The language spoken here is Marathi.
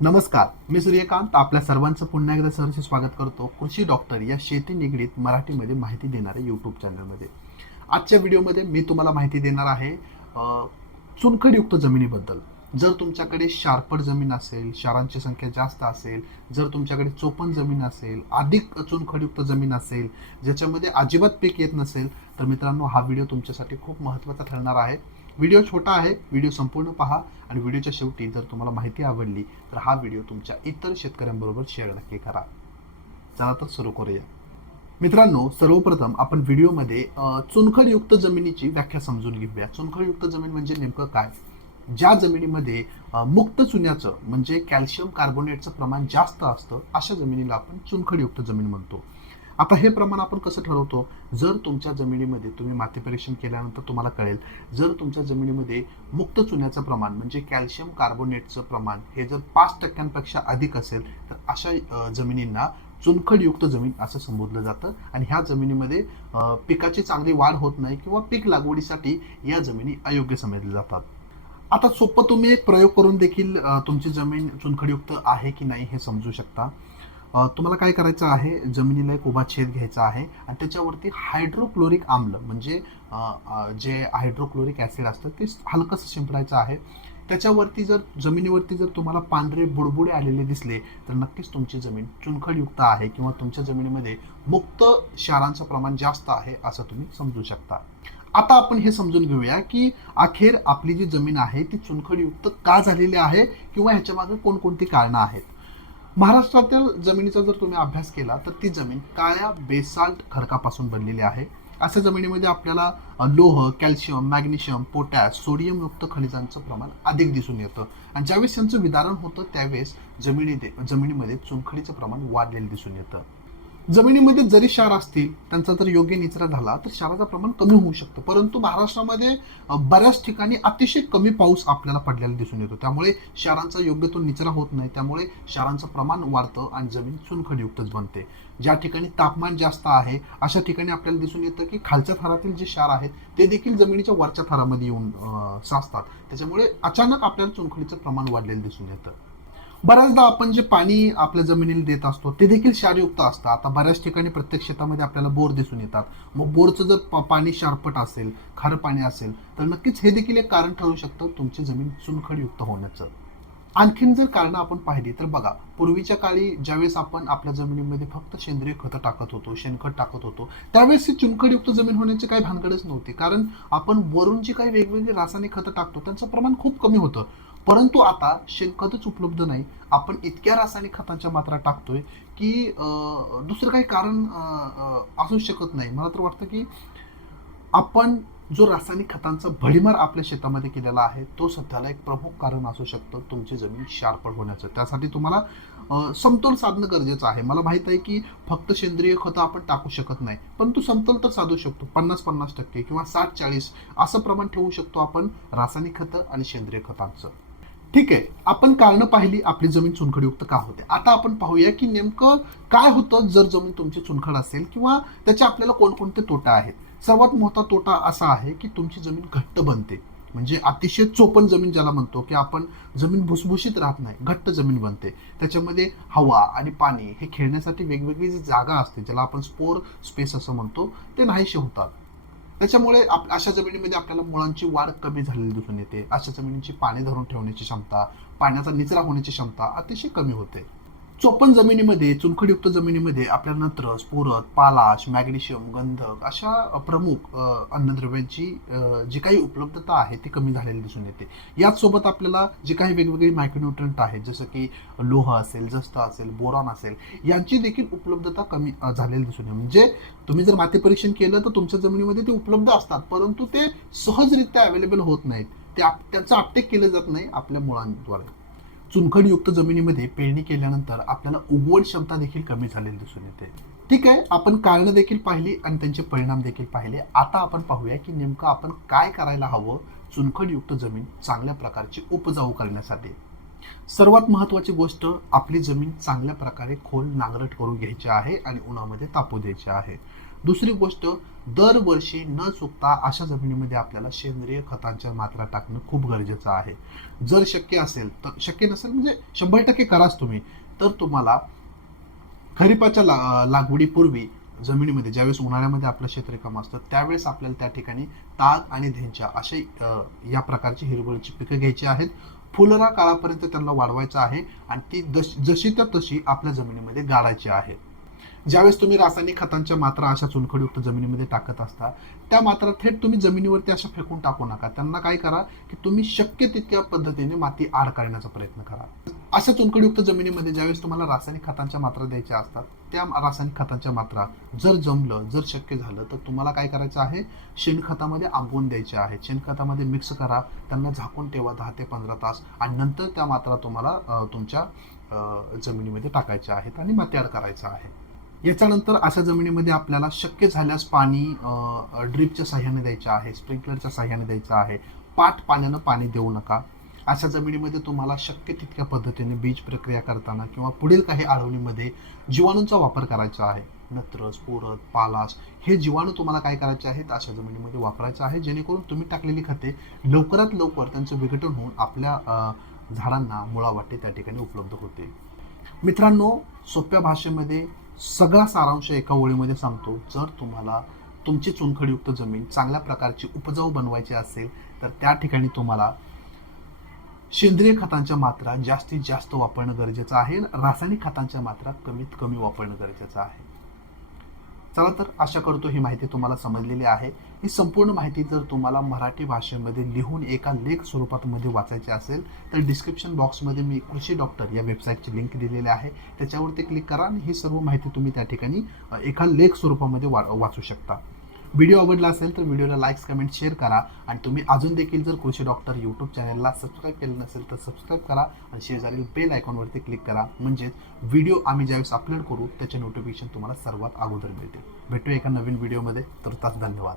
नमस्कार मी सूर्यकांत. आपल्या सर्वांचं पुन्हा एकदा सहर्ष स्वागत करतो. कृषी डॉक्टर या शेती निगडीत मराठीमध्ये माहिती देणाऱ्या यूट्यूब चॅनलमध्ये आजच्या व्हिडिओमध्ये मी तुम्हाला माहिती देणार आहे चुनखडयुक्त जमिनीबद्दल. जर तुमच्याकडे शार्पड जमीन असेल शारांची संख्या जास्त असेल जर तुमच्याकडे चोपन जमीन असेल अधिक चुनखडयुक्त जमीन असेल ज्याच्यामध्ये अजिबात पीक येत नसेल तर मित्रांनो हा व्हिडिओ तुमच्यासाठी खूप महत्त्वाचा ठरणार आहे. व्हिडिओ छोटा आहे व्हिडिओ संपूर्ण पहा आणि व्हिडिओच्या शेवटी जर तुम्हाला माहिती आवडली तर हा व्हिडिओ तुमच्या इतर शेतकऱ्यांबरोबर शेअर नक्की करा. चला तर सुरू करूया. मित्रांनो सर्वप्रथम आपण व्हिडिओमध्ये चुनखडयुक्त जमिनीची व्याख्या समजून घेऊया. चुनखडयुक्त जमीन म्हणजे नेमकं काय? ज्या जमिनीमध्ये मुक्त चुन्याचं म्हणजे कॅल्शियम कार्बोनेटचं प्रमाण जास्त असतं अशा जमिनीला आपण चुनखडयुक्त जमीन म्हणतो. आता हे प्रमाण आपण कसं ठरवतो? जर तुमच्या जमिनीमध्ये तुम्ही माती परीक्षण केल्यानंतर तुम्हाला कळेल जर तुमच्या जमिनीमध्ये मुक्त चुन्याचं प्रमाण म्हणजे कॅल्शियम कार्बोनेटचं प्रमाण हे जर पाच टक्क्यांपेक्षा अधिक असेल तर अशा जमिनींना चुनखडयुक्त जमीन असं संबोधलं जातं. आणि ह्या जमिनीमध्ये पिकाची चांगली वाढ होत नाही किंवा पीक लागवडीसाठी या जमिनी अयोग्य समजल्या जातात. आता सोपं तुम्ही एक प्रयोग करून देखील तुमची जमीन चुनखडयुक्त आहे की नाही हे समजू शकता. तुम्हाला काय करायचं आहे? जमिनीला एक उभा छेद घ्यायचा आहे आणि त्याच्यावरती हायड्रोक्लोरिक आम्ल म्हणजे जे हायड्रोक्लोरिक ॲसिड असतं ते हलकंसं शिंपडायचं आहे. त्याच्यावरती जर जमिनीवरती जर तुम्हाला पांढरे बुडबुडे आलेले दिसले तर नक्कीच तुमची जमीन चुनखडयुक्त आहे किंवा तुमच्या जमिनीमध्ये मुक्त क्षारांचं प्रमाण जास्त आहे असं तुम्ही समजू शकता. आता आपण हे समजून घेऊया की अखेर आपली जी जमीन आहे ती चुनखडयुक्त का झालेली आहे किंवा ह्याच्या मागे कोणकोणती कारणं आहेत? महाराष्ट्रातील जमिनीचा जर तुम्ही अभ्यास केला तर ती जमीन काळ्या बेसाल्ट खडकापासून बनलेली आहे. अशा जमिनीमध्ये आपल्याला लोह कॅल्शियम मॅग्नेशियम पोटॅश सोडियमयुक्त खनिजांचं प्रमाण अधिक दिसून येतं. आणि ज्यावेळेस त्यांचं विदारण होतं त्यावेळेस जमिनी जमिनीमध्ये चुनखडीचं प्रमाण वाढलेलं दिसून येतं. जमिनीमध्ये जरी क्षार असतील त्यांचा जर योग्य निचरा झाला तर क्षाराचं प्रमाण कमी होऊ शकतं. परंतु महाराष्ट्रामध्ये बऱ्याच ठिकाणी अतिशय कमी पाऊस आपल्याला पडलेला दिसून येतो. त्यामुळे क्षारांचा योग्य तो निचरा होत नाही. त्यामुळे क्षारांचं प्रमाण वाढतं आणि जमीन चुनखडयुक्तच बनते. ज्या ठिकाणी तापमान जास्त आहे अशा ठिकाणी आपल्याला दिसून येतं की खालच्या थरातील जे क्षार आहेत ते देखील जमिनीच्या वरच्या थरामध्ये येऊन साचतात. त्याच्यामुळे अचानक आपल्याला चुनखडीचं प्रमाण वाढलेलं दिसून येतं. बऱ्याचदा आपण जे पाणी आपल्या जमिनीला देत असतो ते देखील क्षारयुक्त असतं. आता बऱ्याच ठिकाणी प्रत्येक शेतामध्ये आपल्याला बोर दिसून येतात. मग बोरचं जर पाणी शारपट असेल खारं पाणी असेल तर नक्कीच हे देखील एक कारण ठरू शकतं तुमची जमीन चुनखडयुक्त होण्याचं. आणखीन जर कारणं आपण पाहिली तर बघा पूर्वीच्या काळी ज्यावेळेस आपण आपल्या जमिनीमध्ये फक्त सेंद्रिय खतं टाकत होतो शेणखत टाकत होतो त्यावेळेस ही चुनखडयुक्त जमीन होण्याची काही भानगडच नव्हती. कारण आपण वरून जी काही वेगवेगळी रासायनिक खतं टाकतो त्यांचं प्रमाण खूप कमी होतं. परंतु आता शेणखतच उपलब्ध नाही. आपण इतक्या रासायनिक खतांच्या मात्रा टाकतोय की दुसरं काही कारण असू शकत नाही. मला तर वाटतं की आपण जो रासायनिक खतांचा भडीमार आपल्या शेतामध्ये केलेला आहे तो सध्याला एक प्रमुख कारण असू शकतं तुमची जमीन शारपड होण्याचं. त्यासाठी तुम्हाला समतोल साधणं गरजेचं आहे. मला माहीत आहे की फक्त सेंद्रिय खतं आपण टाकू शकत नाही परंतु समतोल तर साधू शकतो. पन्नास पन्नास टक्के किंवा साठ चाळीस असं प्रमाण ठेवू शकतो आपण रासायनिक खतं आणि सेंद्रिय खतांचं. ठीक आहे आपण कारणं पाहिली आपली जमीन चुनखडयुक्त का होते? आता आपण पाहूया की नेमकं काय होतं जर जमीन तुमची चुनखड असेल किंवा त्याचे आपल्याला कोणकोणते तोटा आहेत? सर्वात मोठा तोटा असा आहे की तुमची जमीन घट्ट बनते. म्हणजे अतिशय चोपण जमीन ज्याला म्हणतो की आपण जमीन भुसभुशीत राहत नाही घट्ट जमीन बनते. त्याच्यामध्ये हवा आणि पाणी हे खेळण्यासाठी वेगवेगळी जी जागा असते ज्याला आपण स्पोर स्पेस असं म्हणतो ते नाहीसे होतात. त्याच्यामुळे आप अशा जमिनीमध्ये आपल्याला मुळांची वाढ कमी झालेली दिसून येते. अशा जमिनीची पाणी धरून ठेवण्याची क्षमता पाण्याचा निचरा होण्याची क्षमता अतिशय कमी होते. चोपन जमिनीमध्ये चुनखडयुक्त जमिनीमध्ये आपल्याला नत्रस पोरत पालाश मॅग्नेशियम गंधक अशा प्रमुख अन्नद्रव्यांची जी काही उपलब्धता आहे ती कमी झालेली दिसून येते. याचसोबत आपल्याला जे काही वेगवेगळी मायक्रोन्युट्रंट आहेत जसं की लोह असेल जस्त असेल बोरॉन असेल यांची देखील उपलब्धता कमी झालेली दिसून येते. म्हणजे तुम्ही जर माती परीक्षण केलं तर तुमच्या जमिनीमध्ये ते उपलब्ध असतात परंतु ते सहजरित्या अवेलेबल होत नाहीत. ते आप त्यांचं अपटेक केलं जात नाही आपल्या मुळांद्वारे. चुनखडयुक्त जमिनीमध्ये पेरणी केल्यानंतर आपल्याला उगवण क्षमता देखील कमी झालेली दिसून येते. ठीक आहे आपण कारणं देखील पाहिली आणि त्यांचे परिणाम देखील पाहिले. आता आपण पाहूया की नेमकं आपण काय करायला हवं चुनखडयुक्त जमीन चांगल्या प्रकारची उपजाऊ करण्यासाठी. सर्वात महत्त्वाची गोष्ट आपली जमीन चांगल्या प्रकारे खोल नांगरट करून घ्यायची आहे आणि उन्हामध्ये तापू द्यायची आहे. दुसरी गोष्ट दरवर्षी न चुकता अशा जमिनीमध्ये आपल्याला सेंद्रिय खतांच्या मात्रा टाकणं खूप गरजेचं आहे. जर शक्य असेल तर शक्य नसेल म्हणजे शंभर टक्के कराच तुम्ही. तर तुम्हाला खरीपाच्या ला लागवडीपूर्वी जमिनीमध्ये ज्यावेळेस उन्हाळ्यामध्ये आपलं शेत रिकामं असतं त्यावेळेस आपल्याला त्या ठिकाणी ताग आणि धेंच्या असे या प्रकारची हिरवळीची पिकं घ्यायची आहेत. फुलरा काळापर्यंत त्यांना वाढवायचं आहे आणि ती जश जशी तर तशी आपल्या जमिनीमध्ये गाडायची आहे. ज्यावेळेस तुम्ही रासायनिक खतांच्या मात्रा अशा चुनखडीयुक्त जमिनीमध्ये टाकत असता त्या मात्रा थेट तुम्ही जमिनीवरती अशा फेकून टाकू नका. त्यांना काय करा की तुम्ही शक्य तितक्या पद्धतीने माती आड करण्याचा प्रयत्न करा. अशा चुनखडीयुक्त जमिनीमध्ये ज्यावेळेस तुम्हाला रासायनिक खतांच्या मात्रा द्यायच्या असतात त्या रासायनिक खतांच्या मात्रा जर जमलं जर शक्य झालं तर तुम्हाला काय करायचं आहे? शेणखतामध्ये आंबवून द्यायचे आहे. शेणखतामध्ये मिक्स करा. त्यांना झाकून ठेवा दहा ते पंधरा तास आणि नंतर त्या मात्रा तुम्हाला तुमच्या जमिनीमध्ये टाकायच्या आहेत आणि माती आड करायचं आहे. याच्यानंतर अशा जमिनीमध्ये आपल्याला शक्य झाल्यास पाणी ड्रीपच्या साह्याने द्यायचं आहे स्प्रिंकलरच्या साह्याने द्यायचं आहे. पाट पाण्यानं पाणी देऊ नका. अशा जमिनीमध्ये तुम्हाला शक्य तितक्या पद्धतीने बीज प्रक्रिया करताना किंवा पुढील काही आळवणीमध्ये जीवाणूंचा वापर करायचा आहे. नत्रस पोरत पालास हे जीवाणू तुम्हाला काय करायचे आहेत? अशा जमिनीमध्ये वापरायचं आहे. जेणेकरून तुम्ही टाकलेली खते लवकरात लवकर त्यांचं विघटन होऊन आपल्या झाडांना मुळावाटे त्या ठिकाणी उपलब्ध होते मित्रांनो सोप्या भाषेमध्ये सगळा सारांश एका ओळीमध्ये सांगतो. जर तुम्हाला तुमची चुनखडीयुक्त जमीन चांगल्या प्रकारची उपजाऊ बनवायची असेल तर त्या ठिकाणी तुम्हाला सेंद्रिय खतांच्या मात्रा जास्तीत जास्त वापरणं गरजेचं आहे. रासायनिक खतांच्या मात्रा कमीत कमी वापरणं गरजेचं आहे. चला तर आशा करतो ही माहिती तुम्हाला समजलेली आहे. ही संपूर्ण माहिती जर तुम्हाला मराठी भाषेमध्ये लिहून एका लेख स्वरूपातमध्ये वाचायची असेल तर डिस्क्रिप्शन बॉक्समध्ये मी कृषी डॉक्टर या वेबसाईटची लिंक दिलेली आहे. त्याच्यावरती क्लिक करा आणि ही सर्व माहिती तुम्ही त्या ठिकाणी एका लेख स्वरूपामध्ये वा वाचू शकता. व्हिडिओ आवडला असेल तर व्हिडिओला लाईक्स कमेंट शेअर करा. आणि तुम्ही अजून देखील जर कृषी डॉक्टर यूट्यूब चॅनलला सबस्क्राईब केलं नसेल तर सबस्क्राईब करा आणि शेजारील बेल आयकॉनवरती क्लिक करा. म्हणजेच व्हिडिओ आम्ही ज्यावेळेस अपलोड करू त्याचे नोटिफिकेशन तुम्हाला सर्वात अगोदर मिळते भेटूया एका नवीन व्हिडिओमध्ये तर तास धन्यवाद.